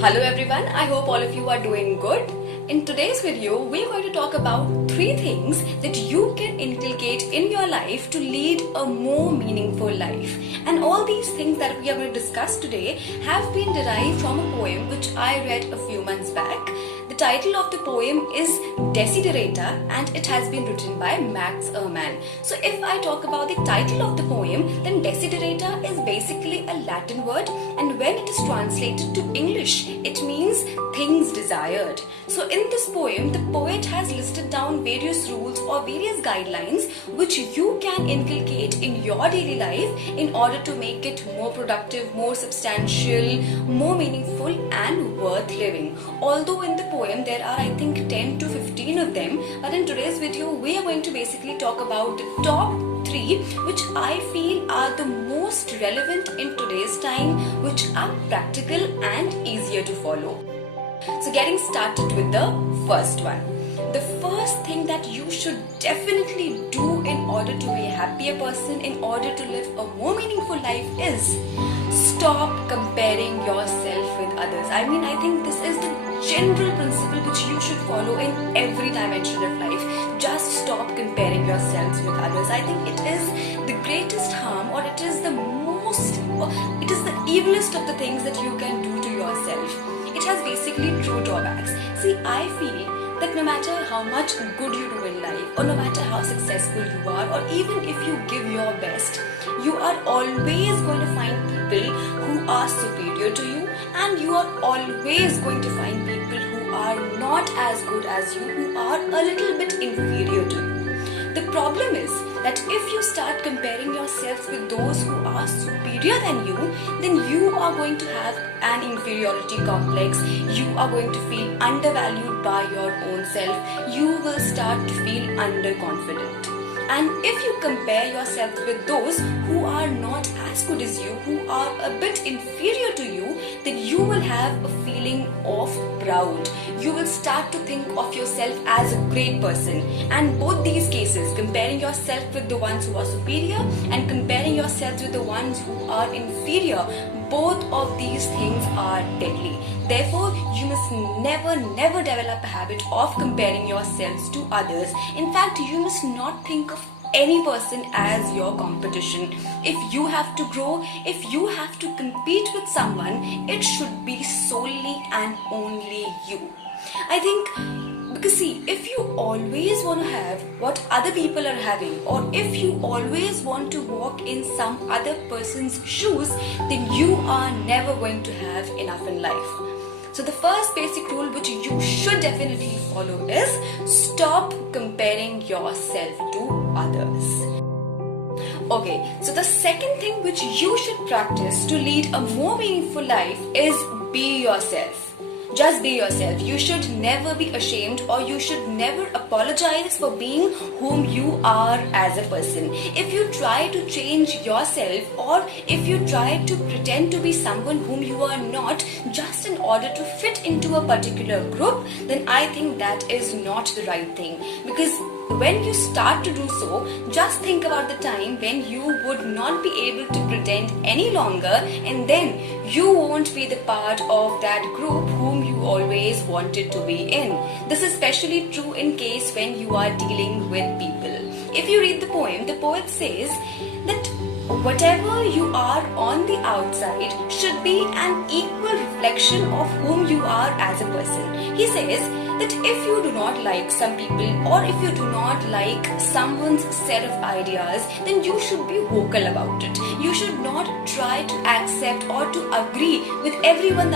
Hello everyone, I hope all of you are doing good. In today's video, we're going to talk about 3 things that you can inculcate in your life to lead a more meaningful life. And all these things that we are going to discuss today have been derived from a poem which I read a few months back. The title of the poem is Desiderata and it has been written by Ehrmann. So if I talk about the title of the poem, then Desiderata is basically a Latin word, and when it is translated to English, it means things desired. So in this poem, the poet has listed down various rules or various guidelines which you can inculcate in your daily life in order to make it more productive, more substantial, more meaningful and worth living. Although in the poem there are I think 10 to 15 of them, but in today's video we are going to basically talk about the top 3 which I feel are the most relevant in today's time, which are practical and easier to follow. So getting started with the first one. The first thing that you should definitely do in order to be a happier person, in order to live a more meaningful life is stop comparing yourself with others. I think this is the general principle which you should follow in every dimension of life. Just stop comparing yourselves with others. I think it is the greatest harm, or it is the evilest of the things that you can do to yourself. It has basically 2 drawbacks. See, I feel that no matter how much good you do in life, or no matter how successful you are, or even if you give your best, you are always going to find people who are superior to you, and you are always going to find people who are not as good as you, who are a little bit inferior to you. The problem is that if you start comparing yourself with those who are superior than you, then you are going to have an inferiority complex. You are going to feel undervalued by your own self. You will start to feel underconfident. And if you compare yourself with those who are not as good as you, who are a bit inferior to you, then you will have a feeling of proud. You will start to think of yourself as a great person. And both these cases, comparing yourself with the ones who are superior and comparing yourself with the ones who are inferior, both of these things are deadly. Therefore, you must never develop a habit of comparing yourselves to others. In fact, you must not think of any person as your competition. If you have to grow, if you have to compete with someone, it should be solely and only you. I think, because see, if you always want to have what other people are having, or if you always want to walk in some other person's shoes, then you are never going to have enough in life. So the first basic rule which you should definitely follow is stop comparing yourself to others. Okay, so the second thing which you should practice to lead a more meaningful life is be yourself. Just be yourself. You should never be ashamed, or you should never apologize for being whom you are as a person. If you try to change yourself, or if you try to pretend to be someone whom you are not just in order to fit into a particular group, then I think that is not the right thing. Because when you start to do so, just think about the time when you would not be able to pretend any longer, and then you won't be the part of that group whom you always wanted to be in. This is especially true in case when you are dealing with people. If you read the poem, the poet says that whatever you are on the outside should be an equal reflection of whom you are as a person. He says that if you do not like some people, or if you do not like someone's set of ideas, then you should be vocal about it. You should not try to accept or to agree with everything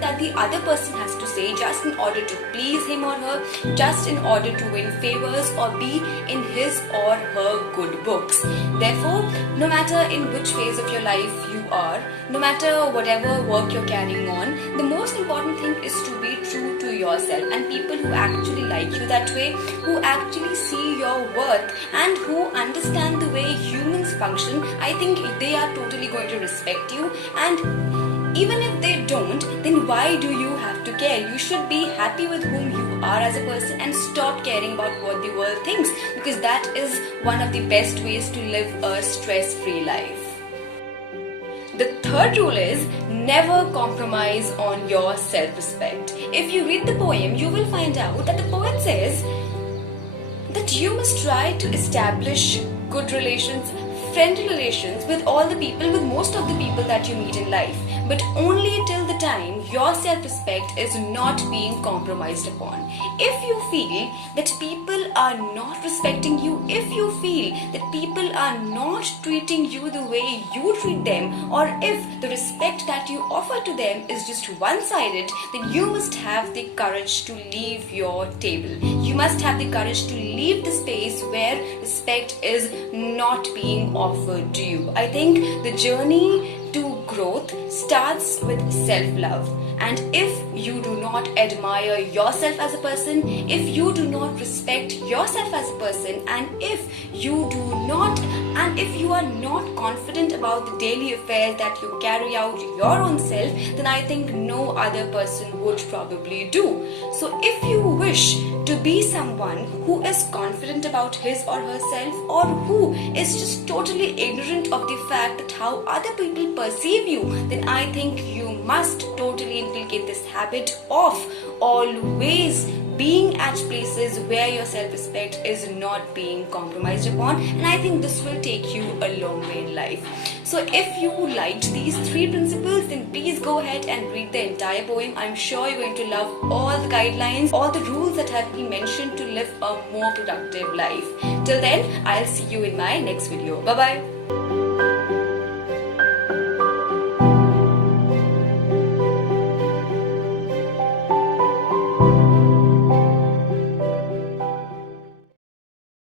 that the other person has to say just in order to please him or her, just in order to win favors or be in his or her good books. Therefore, no matter in which phase of your life you are, no matter whatever work you're carrying on, the most important thing is to be true to yourself. And people who actually like you that way, who actually see your worth, and who understand the way humans function, I think they are totally going to respect you. And even if they don't, then why do you have to care? You should be happy with whom you are as a person and stop caring about what the world thinks, because that is one of the best ways to live a stress-free life. The third rule is never compromise on your self-respect. If you read the poem, you will find out that the poet says that you must try to establish good relations, friendly relations with all the people, with most of the people that you meet in life, but only till the time your self-respect is not being compromised upon. If you feel that people are not respecting you, if you feel that people are not treating you the way you treat them, or if the respect that you offer to them is just one-sided, then you must have the courage to leave your table. You must have the courage to leave the space where respect is not being offered to you. I think the journey to growth starts with self-love. And if you do not admire yourself as a person, if you do not respect yourself as a person, and if you are not confident about the daily affairs that you carry out your own self, then I think no other person would probably do. So if you wish to be someone who is confident about his or herself, or who is just totally ignorant of the fact that how other people perceive you, then I think you must totally inculcate this habit of always being at places where your self-respect is not being compromised upon, and I think this will take you a long way in life. So if you liked these 3 principles, then please go ahead and read the entire poem. I'm sure you're going to love all the guidelines, all the rules that have been mentioned to live a more productive life. Till then, I'll see you in my next video. Bye bye.